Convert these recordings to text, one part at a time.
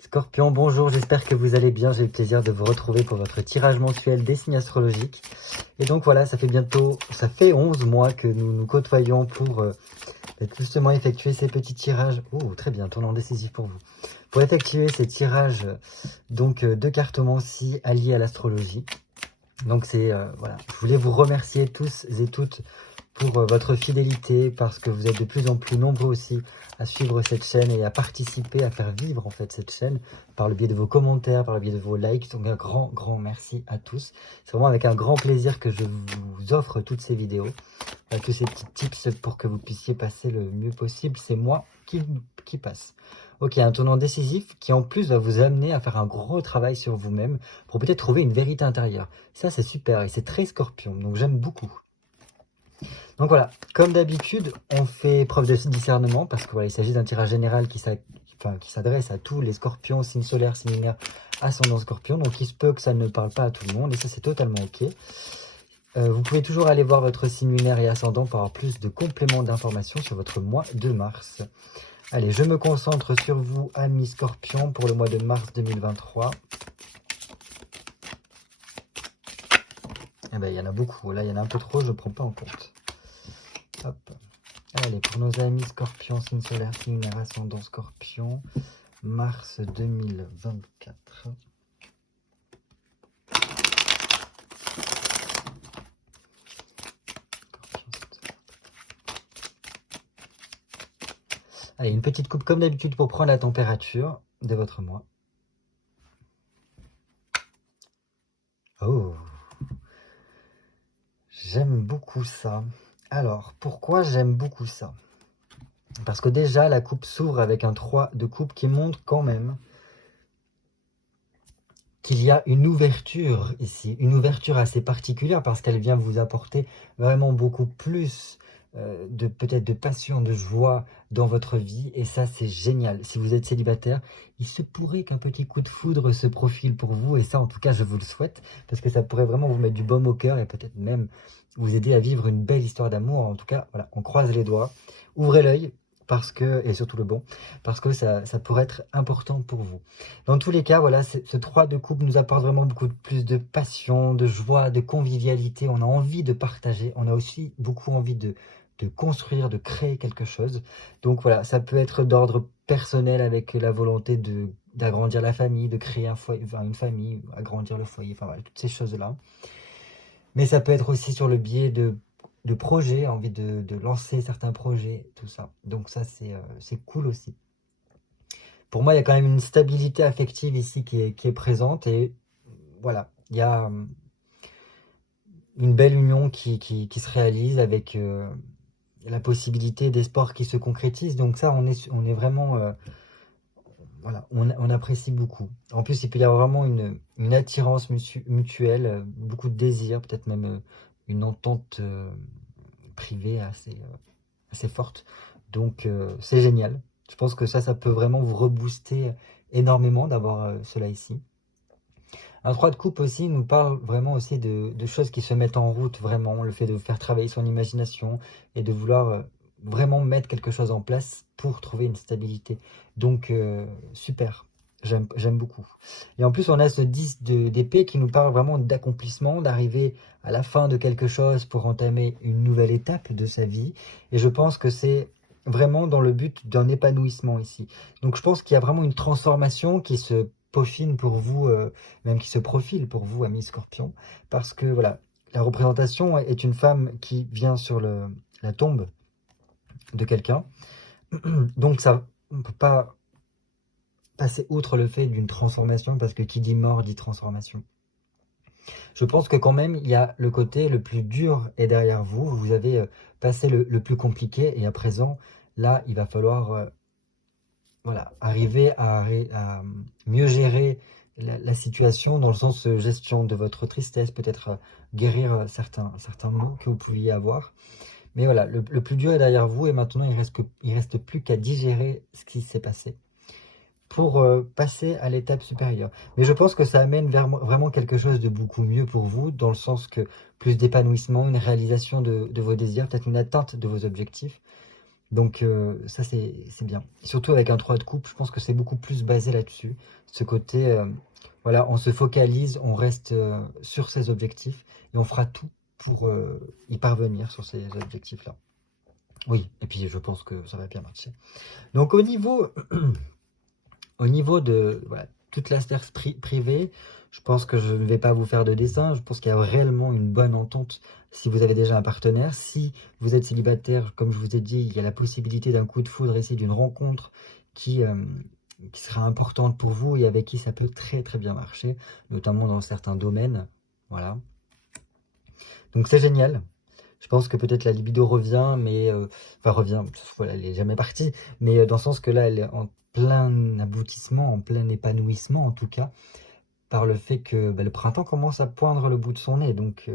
Scorpion, bonjour, j'espère que vous allez bien. J'ai le plaisir de vous retrouver pour votre tirage mensuel des signes astrologiques. Et donc voilà, ça fait 11 mois que nous nous côtoyons pour justement effectuer ces petits tirages. Oh, très bien, tournant décisif pour vous. Pour effectuer ces tirages de cartomancie alliés à l'astrologie. Donc voilà, je voulais vous remercier tous et toutes pour votre fidélité, parce que vous êtes de plus en plus nombreux aussi à suivre cette chaîne et à participer, à faire vivre en fait cette chaîne par le biais de vos commentaires, par le biais de vos likes. Donc un grand merci à tous. C'est vraiment avec un grand plaisir que je vous offre toutes ces vidéos, tous ces petits tips pour que vous puissiez passer le mieux possible. C'est moi qui passe. Ok, un tournant décisif qui en plus va vous amener à faire un gros travail sur vous-même pour peut-être trouver une vérité intérieure. Ça c'est super et c'est très Scorpion, donc j'aime beaucoup. Donc voilà, comme d'habitude, on fait preuve de discernement parce que voilà, il s'agit d'un tirage général qui s'adresse à tous les scorpions, signes solaires, signes lunaires, ascendant scorpion. Donc il se peut que ça ne parle pas à tout le monde et ça c'est totalement ok. Vous pouvez toujours aller voir votre signe lunaire et ascendant pour avoir plus de compléments d'informations sur votre mois de mars. Allez, je me concentre sur vous, amis scorpions, pour le mois de mars 2023. Eh bien, il y en a beaucoup. Là, il y en a un peu trop, je ne prends pas en compte. Hop. Allez, pour nos amis scorpions, signe solaire, signe lunaire, ascendant scorpion, mars 2024. Allez, une petite coupe comme d'habitude pour prendre la température de votre mois. Oh, j'aime beaucoup ça. Alors, pourquoi j'aime beaucoup ça? Parce que déjà, la coupe s'ouvre avec un 3 de coupe qui montre quand même qu'il y a une ouverture ici, une ouverture assez particulière parce qu'elle vient vous apporter vraiment beaucoup plus peut-être de passion, de joie dans votre vie, et ça c'est génial. Si vous êtes célibataire, il se pourrait qu'un petit coup de foudre se profile pour vous, et ça en tout cas je vous le souhaite, parce que ça pourrait vraiment vous mettre du baume au cœur et peut-être même vous aider à vivre une belle histoire d'amour. En tout cas, voilà, on croise les doigts, ouvrez l'œil, parce que, et surtout le bon, parce que ça pourrait être important pour vous. Dans tous les cas, voilà, ce 3 de coupe nous apporte vraiment beaucoup plus de passion, de joie, de convivialité. On a envie de partager, on a aussi beaucoup envie de construire, de créer quelque chose. Donc voilà, ça peut être d'ordre personnel avec la volonté d'agrandir la famille, de créer un foyer, enfin une famille, agrandir le foyer, enfin voilà, toutes ces choses-là. Mais ça peut être aussi sur le biais de projets, envie de lancer certains projets, tout ça. Donc ça, c'est cool aussi. Pour moi, il y a quand même une stabilité affective ici qui est présente, et voilà, il y a une belle union qui se réalise avec la possibilité d'espoir qui se concrétise. Donc ça, on est vraiment, voilà, on apprécie beaucoup. En plus, il peut y avoir vraiment une attirance mutuelle, beaucoup de désir, peut-être même une entente privée assez forte. Donc c'est génial. Je pense que ça peut vraiment vous rebooster énormément d'avoir cela ici. Un 3 de coupe aussi nous parle vraiment aussi de choses qui se mettent en route, vraiment. Le fait de faire travailler son imagination et de vouloir vraiment mettre quelque chose en place pour trouver une stabilité. Donc super, j'aime beaucoup. Et en plus, on a ce 10 d'épée qui nous parle vraiment d'accomplissement, d'arriver à la fin de quelque chose pour entamer une nouvelle étape de sa vie. Et je pense que c'est vraiment dans le but d'un épanouissement ici. Donc je pense qu'il y a vraiment une transformation qui se peaufine pour vous, même qui se profile pour vous, amis Scorpion, parce que voilà, la représentation est une femme qui vient sur la tombe de quelqu'un. Donc ça, on ne peut pas passer outre le fait d'une transformation, parce que qui dit mort dit transformation. Je pense que quand même, il y a le côté le plus dur est derrière vous. Vous avez passé le plus compliqué, et à présent, là, il va falloir voilà, arriver à mieux gérer la situation, dans le sens gestion de votre tristesse, peut-être guérir certains maux que vous pouviez avoir. Mais voilà, le plus dur est derrière vous, et maintenant il reste plus qu'à digérer ce qui s'est passé pour passer à l'étape supérieure. Mais je pense que ça amène vers vraiment quelque chose de beaucoup mieux pour vous, dans le sens que plus d'épanouissement, une réalisation de vos désirs, peut-être une atteinte de vos objectifs. Donc ça, c'est bien. Surtout avec un 3 de coupe, je pense que c'est beaucoup plus basé là-dessus. Ce côté, voilà, on se focalise, on reste sur ses objectifs et on fera tout pour y parvenir sur ces objectifs-là. Oui, et puis je pense que ça va bien marcher. Donc au niveau de voilà, toute la sphère privée, je pense que je ne vais pas vous faire de dessin. Je pense qu'il y a réellement une bonne entente si vous avez déjà un partenaire. Si vous êtes célibataire, comme je vous ai dit, il y a la possibilité d'un coup de foudre ici, d'une rencontre qui, euh, qui sera importante pour vous et avec qui ça peut très très bien marcher, notamment dans certains domaines. Voilà. Donc c'est génial. Je pense que peut-être la libido revient, mais enfin revient, voilà, elle est jamais partie, mais dans le sens que là, elle est en plein aboutissement, en plein épanouissement en tout cas, par le fait que bah, le printemps commence à poindre le bout de son nez, donc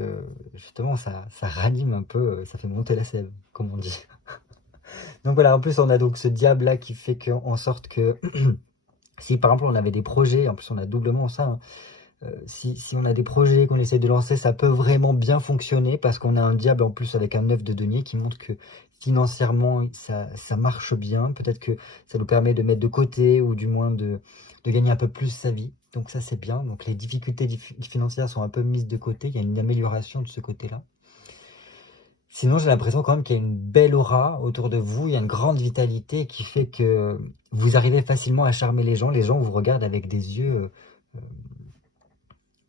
justement ça ranime un peu, ça fait monter la sève, comme on dit. Donc voilà, en plus on a donc ce diable là qui fait en sorte que si par exemple on avait des projets, en plus on a doublement ça, hein, si on a des projets qu'on essaie de lancer, ça peut vraiment bien fonctionner parce qu'on a un diable en plus avec un 9 de denier qui montre que financièrement ça marche bien. Peut-être que ça nous permet de mettre de côté ou du moins de gagner un peu plus sa vie. Donc ça c'est bien. Donc les difficultés financières sont un peu mises de côté. Il y a une amélioration de ce côté-là. Sinon j'ai l'impression quand même qu'il y a une belle aura autour de vous. Il y a une grande vitalité qui fait que vous arrivez facilement à charmer les gens. Les gens vous regardent avec des yeux...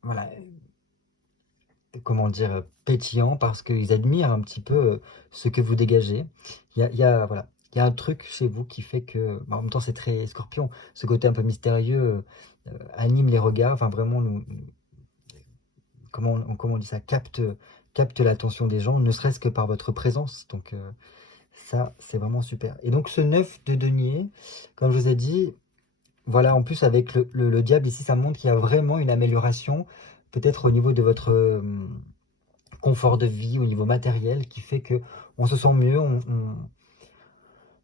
voilà, comment dire, pétillant parce qu'ils admirent un petit peu ce que vous dégagez. Voilà, il y a un truc chez vous qui fait que, bah, en même temps c'est très scorpion, ce côté un peu mystérieux anime les regards, enfin vraiment, comment on dit ça, capte l'attention des gens, ne serait-ce que par votre présence. Donc ça, c'est vraiment super. Et donc ce 9 de denier, comme je vous ai dit, voilà, en plus avec le diable ici, ça montre qu'il y a vraiment une amélioration, peut-être au niveau de votre confort de vie, au niveau matériel, qui fait que on se sent mieux,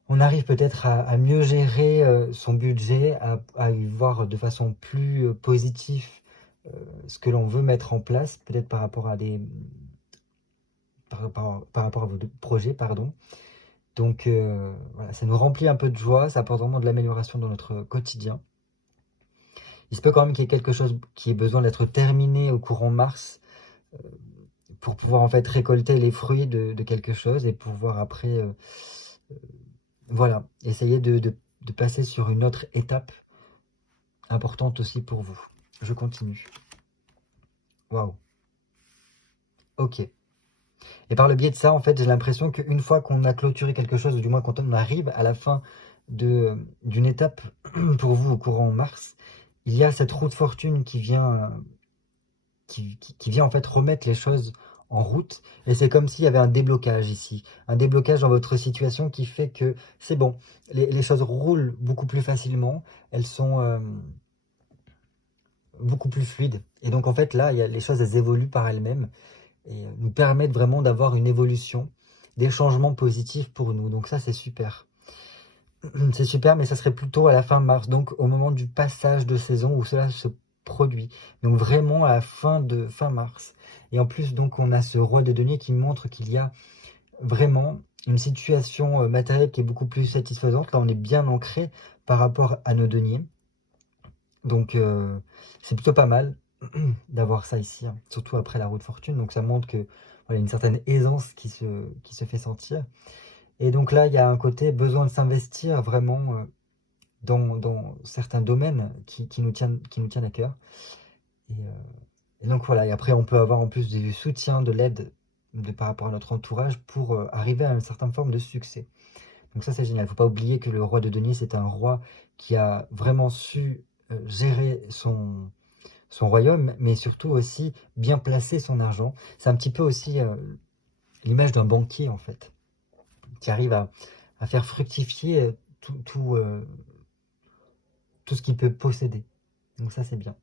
on arrive peut-être à mieux gérer son budget, à y voir de façon plus positive ce que l'on veut mettre en place, peut-être par rapport à par rapport à vos projets, pardon. Donc voilà, ça nous remplit un peu de joie, ça apporte vraiment de l'amélioration dans notre quotidien. Il se peut quand même qu'il y ait quelque chose qui ait besoin d'être terminé au courant mars, euh, pour pouvoir en fait récolter les fruits de quelque chose et pouvoir après, voilà, essayer de passer sur une autre étape importante aussi pour vous. Je continue. Waouh. Ok. Et par le biais de ça, en fait, j'ai l'impression qu'une fois qu'on a clôturé quelque chose, ou du moins quand on arrive à la fin d'une étape pour vous au courant mars, il y a cette roue de fortune qui vient qui vient en fait remettre les choses en route. Et c'est comme s'il y avait un déblocage ici. Un déblocage dans votre situation qui fait que c'est bon. Les choses roulent beaucoup plus facilement. Elles sont beaucoup plus fluides. Et donc en fait là, les choses elles évoluent par elles-mêmes et nous permettent vraiment d'avoir une évolution, des changements positifs pour nous. Donc ça c'est super. C'est super, mais ça serait plutôt à la fin mars, donc au moment du passage de saison où cela se produit. Donc vraiment à la fin mars. Et en plus, donc on a ce roi de denier qui montre qu'il y a vraiment une situation matérielle qui est beaucoup plus satisfaisante. Là, on est bien ancré par rapport à nos deniers. Donc c'est plutôt pas mal d'avoir ça ici, hein, surtout après la roue de fortune. Donc ça montre que voilà, une certaine aisance qui se fait sentir. Et donc là, il y a un côté besoin de s'investir vraiment dans certains domaines qui nous tiennent à cœur. Et, euh, et donc voilà, et après on peut avoir en plus du soutien, de l'aide par rapport à notre entourage pour arriver à une certaine forme de succès. Donc ça c'est génial. Il ne faut pas oublier que le roi de denier, c'est un roi qui a vraiment su gérer son royaume, mais surtout aussi bien placer son argent. C'est un petit peu aussi l'image d'un banquier en fait, qui arrive à faire fructifier tout ce qu'il peut posséder. Donc ça c'est bien.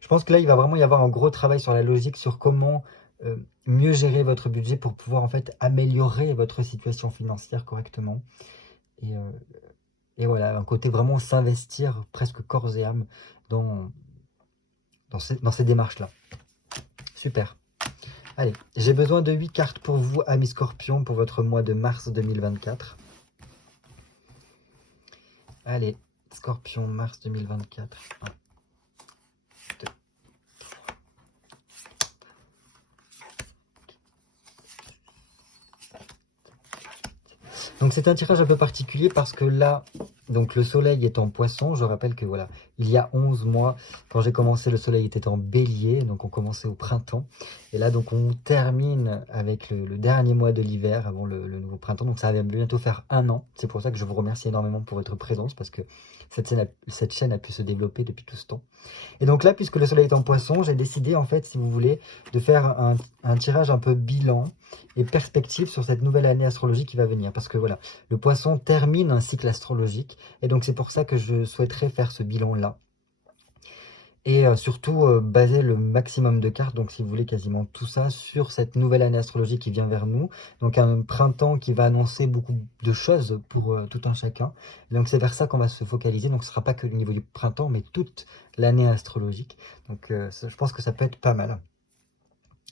Je pense que là, il va vraiment y avoir un gros travail sur la logique, sur comment mieux gérer votre budget pour pouvoir en fait améliorer votre situation financière correctement. Et, euh, et voilà, un côté vraiment s'investir presque corps et âme dans, dans ces démarches-là. Super. Allez, j'ai besoin de 8 cartes pour vous, amis scorpions, pour votre mois de mars 2024. Allez, Scorpion, mars 2024. 1, 2. Donc c'est un tirage un peu particulier parce que là, donc le soleil est en poisson. Je rappelle que voilà, il y a 11 mois, quand j'ai commencé, le soleil était en bélier. Donc on commençait au printemps. Et là, donc on termine avec le dernier mois de l'hiver avant le nouveau printemps. Donc ça va bientôt faire 1 an. C'est pour ça que je vous remercie énormément pour votre présence parce que cette chaîne a pu se développer depuis tout ce temps. Et donc là, puisque le soleil est en poisson, j'ai décidé, en fait, si vous voulez, de faire un tirage un peu bilan et perspective sur cette nouvelle année astrologique qui va venir. Parce que voilà, le poisson termine un cycle astrologique. Et donc c'est pour ça que je souhaiterais faire ce bilan-là. Et surtout, baser le maximum de cartes, donc si vous voulez quasiment tout ça, sur cette nouvelle année astrologique qui vient vers nous. Donc un printemps qui va annoncer beaucoup de choses pour tout un chacun. Donc c'est vers ça qu'on va se focaliser. Donc ce ne sera pas que le niveau du printemps, mais toute l'année astrologique. Donc je pense que ça peut être pas mal.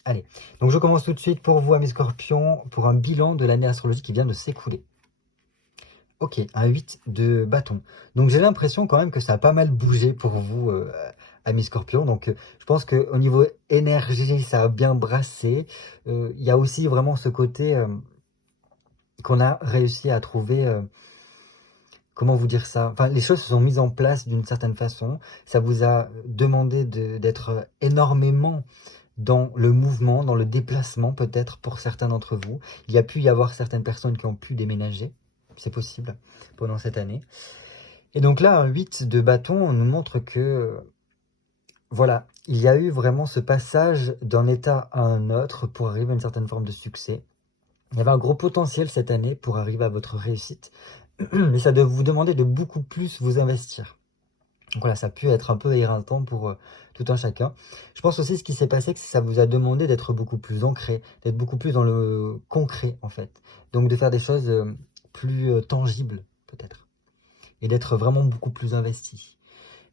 Allez, donc je commence tout de suite pour vous, amis scorpions, pour un bilan de l'année astrologique qui vient de s'écouler. Ok, un 8 de bâton. Donc j'ai l'impression quand même que ça a pas mal bougé pour vous, amis scorpions. Donc je pense qu'au niveau énergie, ça a bien brassé. Il y a aussi vraiment ce côté qu'on a réussi à trouver, comment vous dire ça? Enfin, les choses se sont mises en place d'une certaine façon. Ça vous a demandé d'être énormément dans le mouvement, dans le déplacement peut-être pour certains d'entre vous. Il y a pu y avoir certaines personnes qui ont pu déménager, c'est possible, pendant cette année. Et donc là, un 8 de bâton nous montre que, voilà, il y a eu vraiment ce passage d'un état à un autre pour arriver à une certaine forme de succès. Il y avait un gros potentiel cette année pour arriver à votre réussite, mais ça doit vous demander de beaucoup plus vous investir. Donc voilà, ça a pu être un peu éreintant pour tout un chacun. Je pense aussi ce qui s'est passé, que ça vous a demandé d'être beaucoup plus ancré, d'être beaucoup plus dans le concret en fait. Donc de faire des choses plus tangibles peut-être. Et d'être vraiment beaucoup plus investi.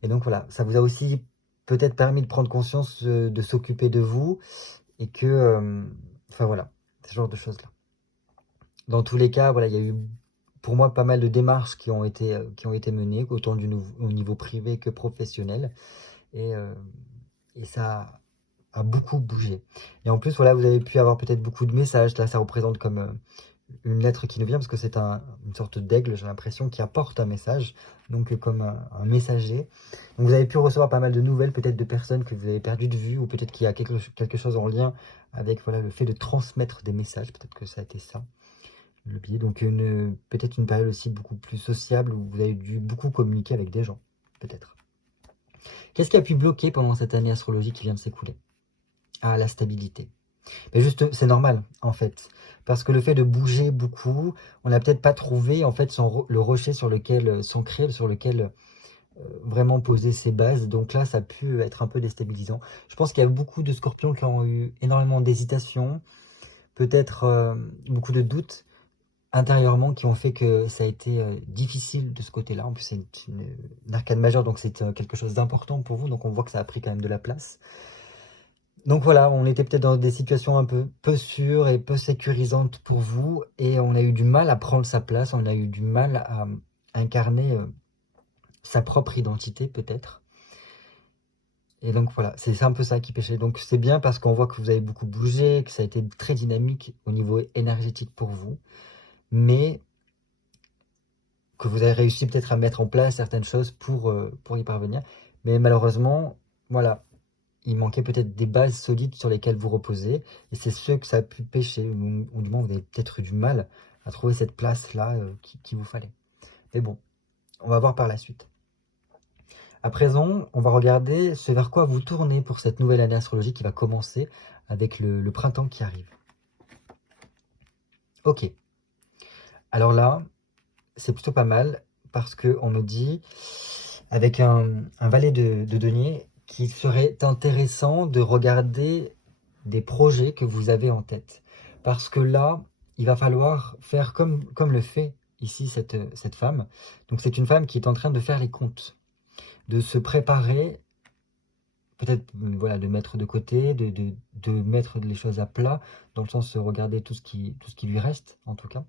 Et donc voilà, ça vous a aussi peut-être permis de prendre conscience de s'occuper de vous. Et que, enfin voilà, ce genre de choses-là. Dans tous les cas, voilà, il y a eu pour moi pas mal de démarches qui ont été menées, autant au niveau privé que professionnel. Et, et ça a beaucoup bougé. Et en plus, voilà, vous avez pu avoir peut-être beaucoup de messages. Là, ça représente comme une lettre qui nous vient, parce que c'est une sorte d'aigle, j'ai l'impression, qui apporte un message, donc comme un messager. Donc vous avez pu recevoir pas mal de nouvelles, peut-être de personnes que vous avez perdu de vue, ou peut-être qu'il y a quelque chose en lien avec voilà, le fait de transmettre des messages, peut-être que ça a été ça, le biais. Donc peut-être une période aussi beaucoup plus sociable, où vous avez dû beaucoup communiquer avec des gens, peut-être. Qu'est-ce qui a pu bloquer pendant cette année astrologique qui vient de s'écouler? Ah, la stabilité. Mais juste, c'est normal, en fait. Parce que le fait de bouger beaucoup, on n'a peut-être pas trouvé, en fait, le rocher sur lequel s'ancrer, sur lequel vraiment poser ses bases. Donc là, ça a pu être un peu déstabilisant. Je pense qu'il y a beaucoup de scorpions qui ont eu énormément d'hésitation, peut-être beaucoup de doutes intérieurement qui ont fait que ça a été difficile de ce côté-là. En plus, c'est une arcane majeure, donc c'est quelque chose d'important pour vous. Donc on voit que ça a pris quand même de la place. Donc voilà, on était peut-être dans des situations un peu sûres et peu sécurisantes pour vous, et on a eu du mal à prendre sa place, on a eu du mal à incarner sa propre identité peut-être. Et donc voilà, c'est un peu ça qui pêchait. Donc c'est bien parce qu'on voit que vous avez beaucoup bougé, que ça a été très dynamique au niveau énergétique pour vous, mais que vous avez réussi peut-être à mettre en place certaines choses pour y parvenir. Mais malheureusement, voilà, il manquait peut-être des bases solides sur lesquelles vous reposez, et c'est ce que ça a pu pêcher, ou du moins vous avez peut-être eu du mal à trouver cette place-là qu'il vous fallait. Mais bon, on va voir par la suite. À présent, on va regarder ce vers quoi vous tournez pour cette nouvelle année astrologique qui va commencer avec le printemps qui arrive. Ok, alors là, c'est plutôt pas mal, parce qu'on me dit, avec un valet de denier, qu'il serait intéressant de regarder des projets que vous avez en tête. Parce que là, il va falloir faire comme le fait ici cette femme. Donc c'est une femme qui est en train de faire les comptes, de se préparer, peut-être voilà, de mettre de côté, de mettre les choses à plat, dans le sens de regarder tout ce qui lui reste, en tout cas.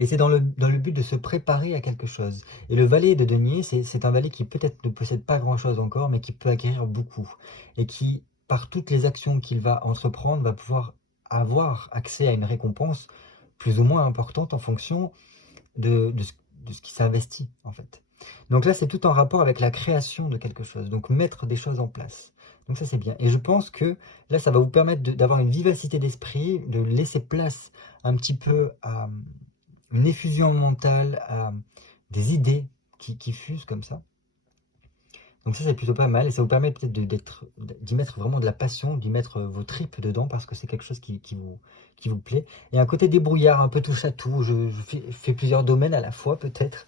Et c'est dans le but de se préparer à quelque chose. Et le valet de denier, c'est un valet qui peut-être ne possède pas grand-chose encore, mais qui peut acquérir beaucoup. Et qui, par toutes les actions qu'il va entreprendre, va pouvoir avoir accès à une récompense plus ou moins importante en fonction de ce qui s'investit, en fait. Donc là, c'est tout en rapport avec la création de quelque chose, donc mettre des choses en place. Donc ça, c'est bien. Et je pense que là, ça va vous permettre d'avoir une vivacité d'esprit, de laisser place un petit peu à une effusion mentale, à des idées qui fusent comme ça. Donc ça, c'est plutôt pas mal, et ça vous permet peut-être d'y mettre vraiment de la passion, d'y mettre vos tripes dedans, parce que c'est quelque chose qui vous plaît. Et un côté débrouillard, un peu touche à tout, je fais plusieurs domaines à la fois peut-être,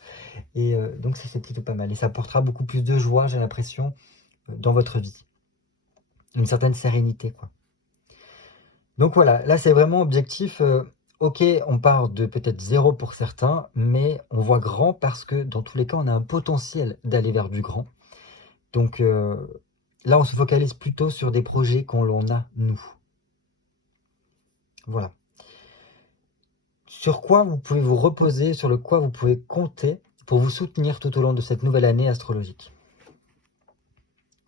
et donc ça, c'est plutôt pas mal. Et ça apportera beaucoup plus de joie, j'ai l'impression, dans votre vie. Une certaine sérénité, quoi. Donc voilà, là c'est vraiment objectif. Ok, on part de peut-être zéro pour certains, mais on voit grand parce que dans tous les cas, on a un potentiel d'aller vers du grand. Donc là, on se focalise plutôt sur des projets qu'on l'on a, nous. Voilà. Sur quoi vous pouvez vous reposer, sur le quoi vous pouvez compter pour vous soutenir tout au long de cette nouvelle année astrologique.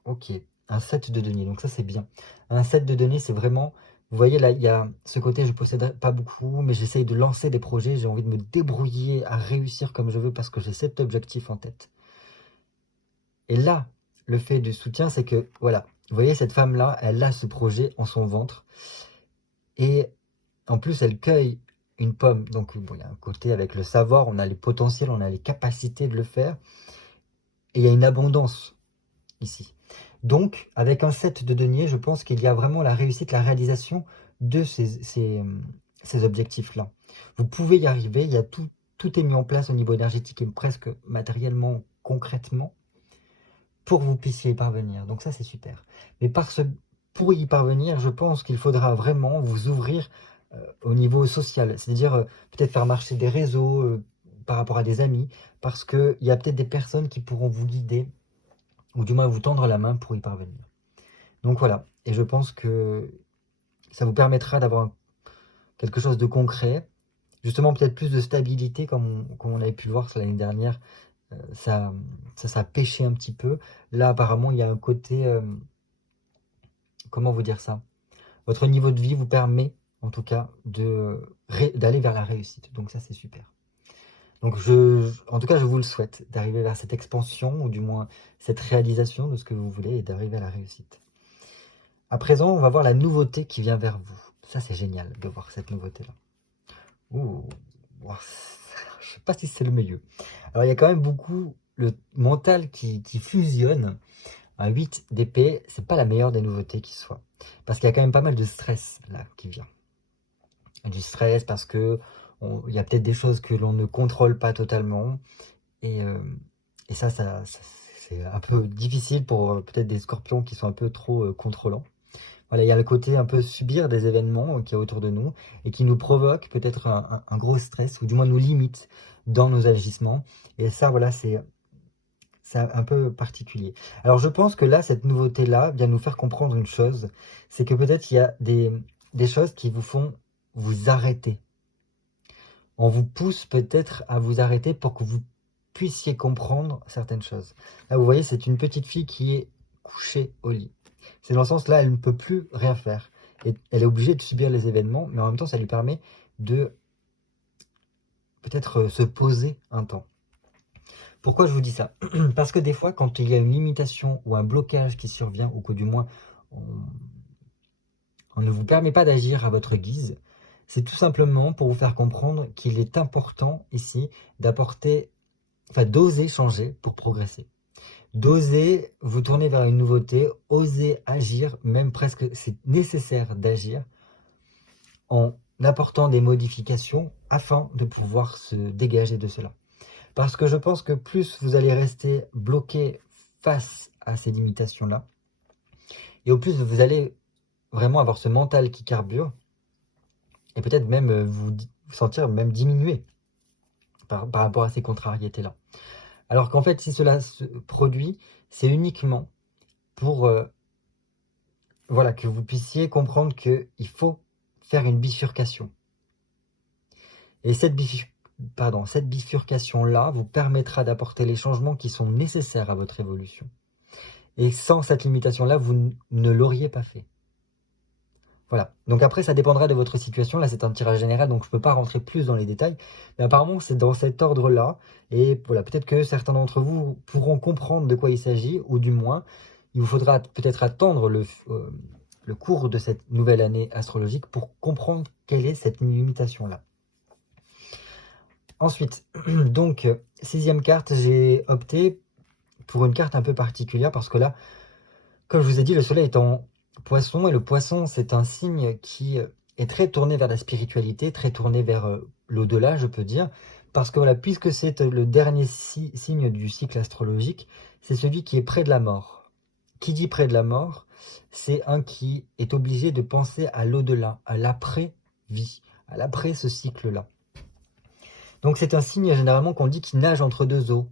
Ok, un 7 de denier, donc ça c'est bien. Un 7 de denier, c'est vraiment, vous voyez là, il y a ce côté, je ne possède pas beaucoup, mais j'essaye de lancer des projets, j'ai envie de me débrouiller à réussir comme je veux parce que j'ai cet objectif en tête. Et là, le fait du soutien, c'est que, voilà, vous voyez cette femme-là, elle a ce projet en son ventre, et en plus, elle cueille une pomme, donc bon, il y a un côté avec le savoir, on a les potentiels, on a les capacités de le faire, et il y a une abondance ici. Donc, avec un 7 de denier, je pense qu'il y a vraiment la réussite, la réalisation de ces objectifs-là. Vous pouvez y arriver, il y a tout est mis en place au niveau énergétique et presque matériellement, concrètement, pour que vous puissiez y parvenir. Donc ça, c'est super. Mais pour y parvenir, je pense qu'il faudra vraiment vous ouvrir au niveau social. C'est-à-dire peut-être faire marcher des réseaux par rapport à des amis, parce qu'il y a peut-être des personnes qui pourront vous guider, ou du moins vous tendre la main pour y parvenir. Donc voilà, et je pense que ça vous permettra d'avoir quelque chose de concret, justement peut-être plus de stabilité comme on avait pu le voir l'année dernière, ça pêchait un petit peu. Là apparemment il y a un côté, comment vous dire ça? Votre niveau de vie vous permet en tout cas d'aller vers la réussite, donc ça c'est super. Donc en tout cas je vous le souhaite, d'arriver vers cette expansion, ou du moins cette réalisation de ce que vous voulez, et d'arriver à la réussite. À présent, on va voir la nouveauté qui vient vers vous. Ça, c'est génial de voir cette nouveauté-là. Ouh, ouah, je sais pas si c'est le mieux. Alors, il y a quand même beaucoup le mental qui fusionne. Un 8 d'épée, c'est pas la meilleure des nouveautés qui soit. Parce qu'il y a quand même pas mal de stress là qui vient. Du stress parce que il y a peut-être des choses que l'on ne contrôle pas totalement. Et, euh, et ça, c'est un peu difficile pour peut-être des scorpions qui sont un peu trop contrôlants. Voilà, il y a le côté un peu subir des événements qui est autour de nous et qui nous provoque peut-être un gros stress, ou du moins nous limite dans nos agissements. Et ça, voilà, c'est un peu particulier. Alors je pense que là, cette nouveauté-là vient nous faire comprendre une chose, c'est que peut-être il y a des choses qui vous font vous arrêter. On vous pousse peut-être à vous arrêter pour que vous puissiez comprendre certaines choses. Là, vous voyez, c'est une petite fille qui est couchée au lit. C'est dans le sens là, elle ne peut plus rien faire. Et elle est obligée de subir les événements, mais en même temps, ça lui permet de peut-être se poser un temps. Pourquoi je vous dis ça? Parce que des fois, quand il y a une limitation ou un blocage qui survient, ou que du moins on ne vous permet pas d'agir à votre guise, c'est tout simplement pour vous faire comprendre qu'il est important ici d'oser changer pour progresser. D'oser vous tourner vers une nouveauté, oser agir, même presque c'est nécessaire d'agir en apportant des modifications afin de pouvoir se dégager de cela. Parce que je pense que plus vous allez rester bloqué face à ces limitations-là, et au plus vous allez vraiment avoir ce mental qui carbure, et peut-être même vous sentir même diminuer par rapport à ces contrariétés-là. Alors qu'en fait, si cela se produit, c'est uniquement pour voilà, que vous puissiez comprendre qu'il faut faire une bifurcation. Et cette cette bifurcation-là vous permettra d'apporter les changements qui sont nécessaires à votre évolution. Et sans cette limitation-là, vous ne l'auriez pas fait. Voilà. Donc après, ça dépendra de votre situation. Là, c'est un tirage général, donc je ne peux pas rentrer plus dans les détails. Mais apparemment, c'est dans cet ordre-là. Et voilà, peut-être que certains d'entre vous pourront comprendre de quoi il s'agit, ou du moins, il vous faudra peut-être attendre le cours de cette nouvelle année astrologique pour comprendre quelle est cette limitation-là. Ensuite, donc, 6e carte, j'ai opté pour une carte un peu particulière parce que là, comme je vous ai dit, le soleil est en poisson et le poisson, c'est un signe qui est très tourné vers la spiritualité, très tourné vers l'au-delà, je peux dire, parce que voilà, puisque c'est le dernier signe du cycle astrologique, c'est celui qui est près de la mort. Qui dit près de la mort, c'est un qui est obligé de penser à l'au-delà, à l'après-vie, à l'après ce cycle-là. Donc c'est un signe généralement qu'on dit qui nage entre deux eaux.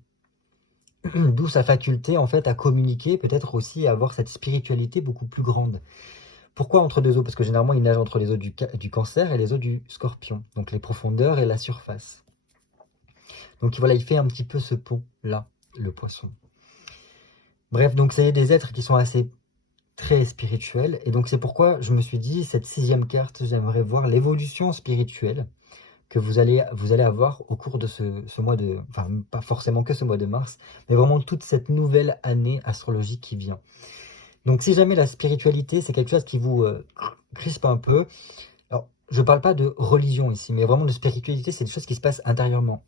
D'où sa faculté en fait à communiquer, peut-être aussi à avoir cette spiritualité beaucoup plus grande. Pourquoi entre deux eaux? Parce que généralement il nage entre les eaux du Cancer et les eaux du Scorpion, donc les profondeurs et la surface. Donc voilà, il fait un petit peu ce pont-là, le poisson. Bref, donc c'est des êtres qui sont assez très spirituels, et donc c'est pourquoi je me suis dit, cette 6e carte, j'aimerais voir l'évolution spirituelle que vous allez avoir au cours de ce mois de... Enfin, pas forcément que ce mois de mars, mais vraiment toute cette nouvelle année astrologique qui vient. Donc si jamais la spiritualité, c'est quelque chose qui vous crispe un peu, alors je ne parle pas de religion ici, mais vraiment de spiritualité, c'est des choses qui se passent intérieurement.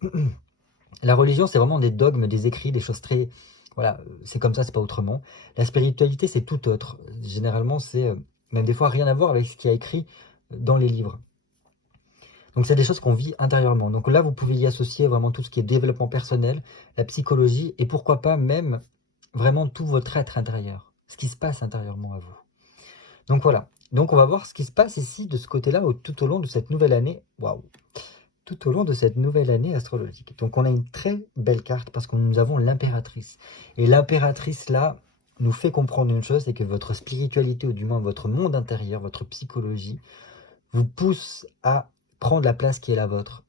La religion, c'est vraiment des dogmes, des écrits, des choses très... Voilà, c'est comme ça, c'est pas autrement. La spiritualité, c'est tout autre. Généralement, c'est même des fois rien à voir avec ce qui est écrit dans les livres. Donc c'est des choses qu'on vit intérieurement. Donc là, vous pouvez y associer vraiment tout ce qui est développement personnel, la psychologie, et pourquoi pas même vraiment tout votre être intérieur, ce qui se passe intérieurement à vous. Donc voilà. Donc on va voir ce qui se passe ici, de ce côté-là, tout au long de cette nouvelle année. Waouh! Tout au long de cette nouvelle année astrologique. Donc on a une très belle carte parce que nous avons l'impératrice. Et l'impératrice, là, nous fait comprendre une chose, c'est que votre spiritualité, ou du moins votre monde intérieur, votre psychologie, vous pousse à prendre la place qui est la vôtre,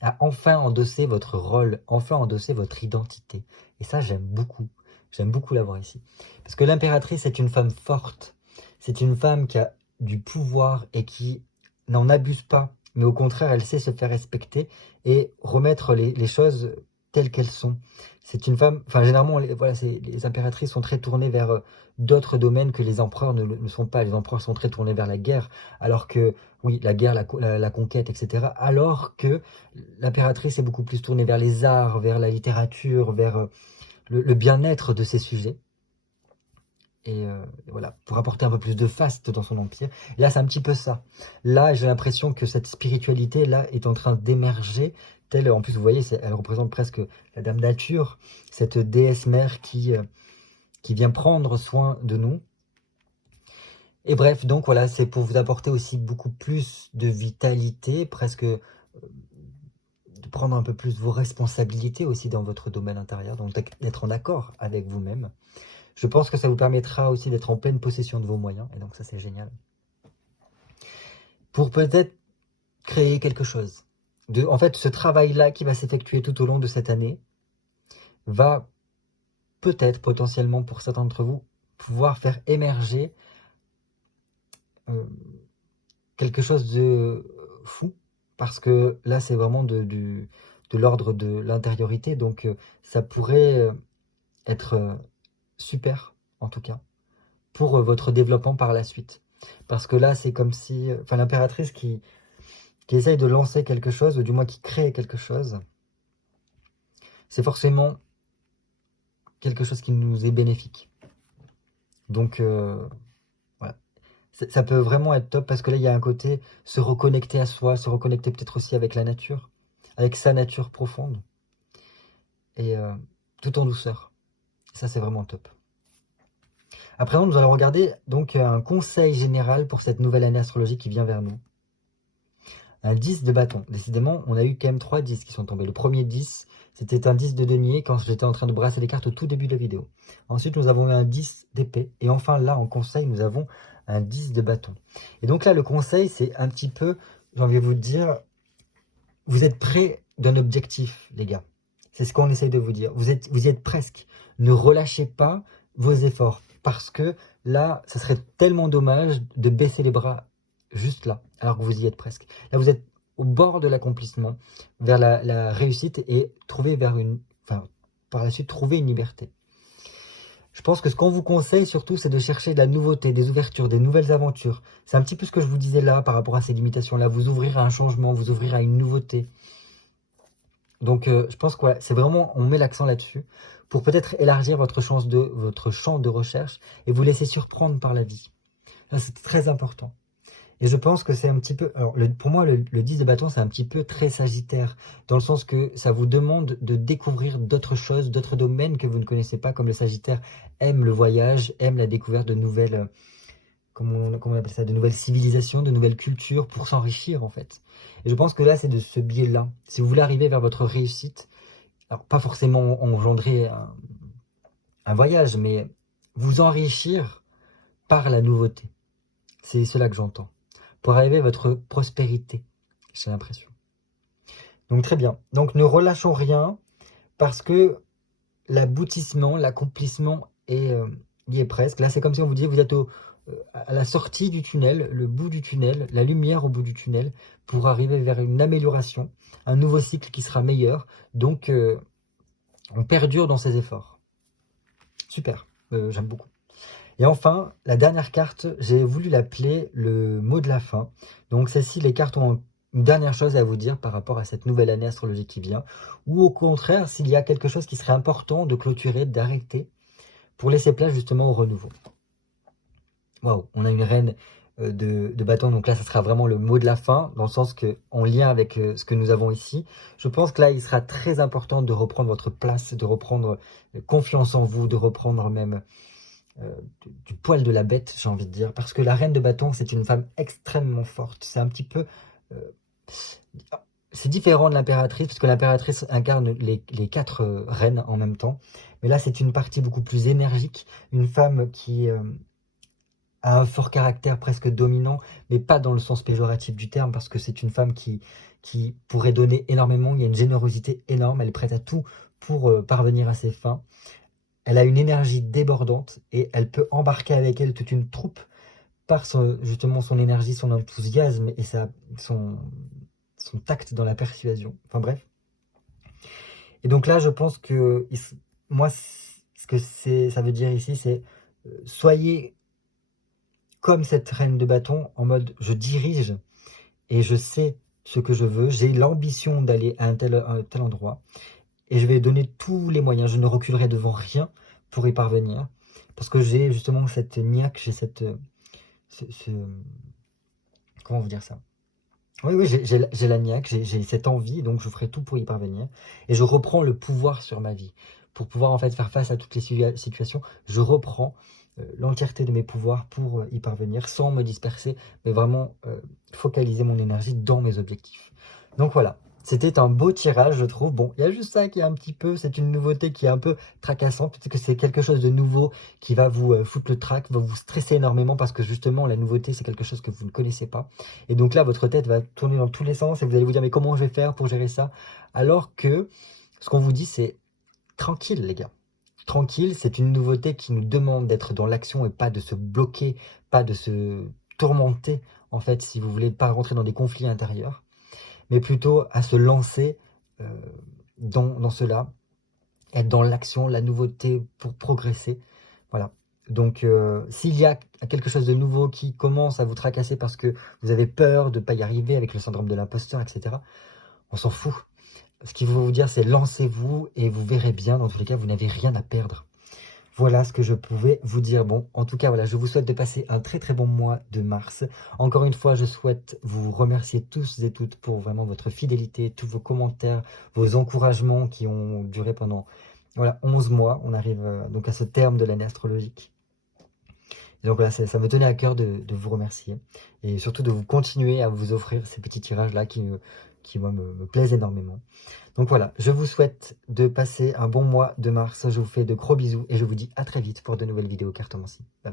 à enfin endosser votre rôle, enfin endosser votre identité. Et ça, j'aime beaucoup la voir ici. Parce que l'impératrice est une femme forte, c'est une femme qui a du pouvoir et qui n'en abuse pas, mais au contraire, elle sait se faire respecter et remettre les choses telles qu'elles sont. C'est une femme, enfin généralement, voilà, les impératrices sont très tournées vers d'autres domaines que les empereurs ne sont pas. Les empereurs sont très tournés vers la guerre, alors que, oui, la guerre, la conquête, etc. Alors que l'impératrice est beaucoup plus tournée vers les arts, vers la littérature, vers le bien-être de ses sujets. Et voilà, pour apporter un peu plus de faste dans son empire. Et là, c'est un petit peu ça. Là, j'ai l'impression que cette spiritualité-là est en train d'émerger. En plus, vous voyez, elle représente presque la Dame Nature, cette déesse mère qui vient prendre soin de nous. Et bref, donc voilà, c'est pour vous apporter aussi beaucoup plus de vitalité, presque de prendre un peu plus vos responsabilités aussi dans votre domaine intérieur, donc d'être en accord avec vous-même. Je pense que ça vous permettra aussi d'être en pleine possession de vos moyens, et donc ça c'est génial. Pour peut-être créer quelque chose. En fait, ce travail-là qui va s'effectuer tout au long de cette année va peut-être, potentiellement pour certains d'entre vous, pouvoir faire émerger quelque chose de fou, parce que là c'est vraiment de l'ordre de l'intériorité, donc ça pourrait être super, en tout cas, pour votre développement par la suite. Parce que là, c'est comme si... Enfin, l'impératrice qui essaye de lancer quelque chose, ou du moins qui crée quelque chose, c'est forcément quelque chose qui nous est bénéfique. Donc, voilà. Ça peut vraiment être top, parce que là, il y a un côté se reconnecter à soi, se reconnecter peut-être aussi avec la nature, avec sa nature profonde, et tout en douceur. Ça, c'est vraiment top. À présent, nous allons regarder donc un conseil général pour cette nouvelle année astrologique qui vient vers nous. Un 10 de bâton. Décidément, on a eu quand même 3 10 qui sont tombés. Le premier 10, c'était un 10 de denier quand j'étais en train de brasser les cartes au tout début de la vidéo. Ensuite, nous avons eu un 10 d'épée. Et enfin, là, en conseil, nous avons un 10 de bâton. Et donc là, le conseil, c'est un petit peu, j'ai envie de vous dire, vous êtes près d'un objectif, les gars. C'est ce qu'on essaye de vous dire. Vous y êtes presque. Ne relâchez pas vos efforts. Parce que là, ça serait tellement dommage de baisser les bras juste là, alors que vous y êtes presque. Là, vous êtes au bord de l'accomplissement, vers la réussite et par la suite, trouver une liberté. Je pense que ce qu'on vous conseille surtout, c'est de chercher de la nouveauté, des ouvertures, des nouvelles aventures. C'est un petit peu ce que je vous disais là par rapport à ces limitations-là. Vous ouvrir à un changement, vous ouvrir à une nouveauté. Donc, je pense que c'est vraiment, on met l'accent là-dessus pour peut-être élargir votre champ de recherche et vous laisser surprendre par la vie. Ça, c'est très important. Et je pense que c'est un petit peu... Alors, pour moi, le 10 de bâton, c'est un petit peu très sagittaire, dans le sens que ça vous demande de découvrir d'autres choses, d'autres domaines que vous ne connaissez pas, comme le sagittaire aime le voyage, aime la découverte de nouvelles... Comment on appelle ça, de nouvelles civilisations, de nouvelles cultures, pour s'enrichir en fait. Et je pense que là, c'est de ce biais-là. Si vous voulez arriver vers votre réussite, alors pas forcément engendrer un voyage, mais vous enrichir par la nouveauté. C'est cela que j'entends. Pour arriver à votre prospérité, j'ai l'impression. Donc très bien. Donc ne relâchons rien, parce que l'aboutissement, l'accomplissement y est presque. Là, c'est comme si on vous disait, vous êtes à la sortie du tunnel, le bout du tunnel, la lumière au bout du tunnel, pour arriver vers une amélioration, un nouveau cycle qui sera meilleur. Donc, on perdure dans ses efforts. Super, j'aime beaucoup. Et enfin, la dernière carte, j'ai voulu l'appeler le mot de la fin. Donc celle-ci, les cartes ont une dernière chose à vous dire par rapport à cette nouvelle année astrologique qui vient. Ou au contraire, s'il y a quelque chose qui serait important de clôturer, d'arrêter, pour laisser place justement au renouveau. Waouh, on a une reine de bâton, donc là, ça sera vraiment le mot de la fin, dans le sens que, en lien avec ce que nous avons ici, je pense que là, il sera très important de reprendre votre place, de reprendre confiance en vous, de reprendre même du poil de la bête, j'ai envie de dire, parce que la reine de bâton, c'est une femme extrêmement forte. C'est un petit peu... c'est différent de l'impératrice, parce que l'impératrice incarne les 4 reines en même temps, mais là, c'est une partie beaucoup plus énergique, une femme qui... a un fort caractère presque dominant, mais pas dans le sens péjoratif du terme, parce que c'est une femme qui pourrait donner énormément, il y a une générosité énorme, elle est prête à tout pour parvenir à ses fins. Elle a une énergie débordante et elle peut embarquer avec elle toute une troupe par justement son énergie, son enthousiasme et son tact dans la persuasion. Enfin bref. Et donc là, je pense que moi, ce que ça veut dire ici, c'est soyez comme cette reine de bâton, en mode je dirige et je sais ce que je veux, j'ai l'ambition d'aller à un tel endroit et je vais donner tous les moyens, je ne reculerai devant rien pour y parvenir, parce que j'ai justement cette niaque, j'ai comment vous dire ça? Oui, j'ai la niaque, j'ai cette envie, donc je ferai tout pour y parvenir, et je reprends le pouvoir sur ma vie, pour pouvoir en fait faire face à toutes les situations, je reprends l'entièreté de mes pouvoirs pour y parvenir, sans me disperser, mais vraiment focaliser mon énergie dans mes objectifs. Donc voilà, c'était un beau tirage, je trouve. Bon, il y a juste ça qui est un petit peu, c'est une nouveauté qui est un peu tracassante, peut-être que c'est quelque chose de nouveau qui va vous foutre le trac, va vous stresser énormément, parce que justement, la nouveauté, c'est quelque chose que vous ne connaissez pas. Et donc là, votre tête va tourner dans tous les sens, et vous allez vous dire, mais comment je vais faire pour gérer ça? Alors que, ce qu'on vous dit, c'est tranquille, les gars. Tranquille, c'est une nouveauté qui nous demande d'être dans l'action et pas de se bloquer, pas de se tourmenter, en fait, si vous voulez pas rentrer dans des conflits intérieurs, mais plutôt à se lancer dans cela, être dans l'action, la nouveauté pour progresser. Voilà. Donc, s'il y a quelque chose de nouveau qui commence à vous tracasser parce que vous avez peur de ne pas y arriver avec le syndrome de l'imposteur, etc., on s'en fout. Ce qu'il faut vous dire, c'est lancez-vous et vous verrez bien, dans tous les cas, vous n'avez rien à perdre. Voilà ce que je pouvais vous dire. Bon, en tout cas, voilà, je vous souhaite de passer un très très bon mois de mars. Encore une fois, je souhaite vous remercier tous et toutes pour vraiment votre fidélité, tous vos commentaires, vos encouragements qui ont duré pendant 11 mois. On arrive donc à ce terme de l'année astrologique. Et donc voilà, ça me tenait à cœur de vous remercier et surtout de vous continuer à vous offrir ces petits tirages-là qui moi, me plaisent énormément. Donc voilà, je vous souhaite de passer un bon mois de mars. Je vous fais de gros bisous et je vous dis à très vite pour de nouvelles vidéos cartomancie. Bye bye.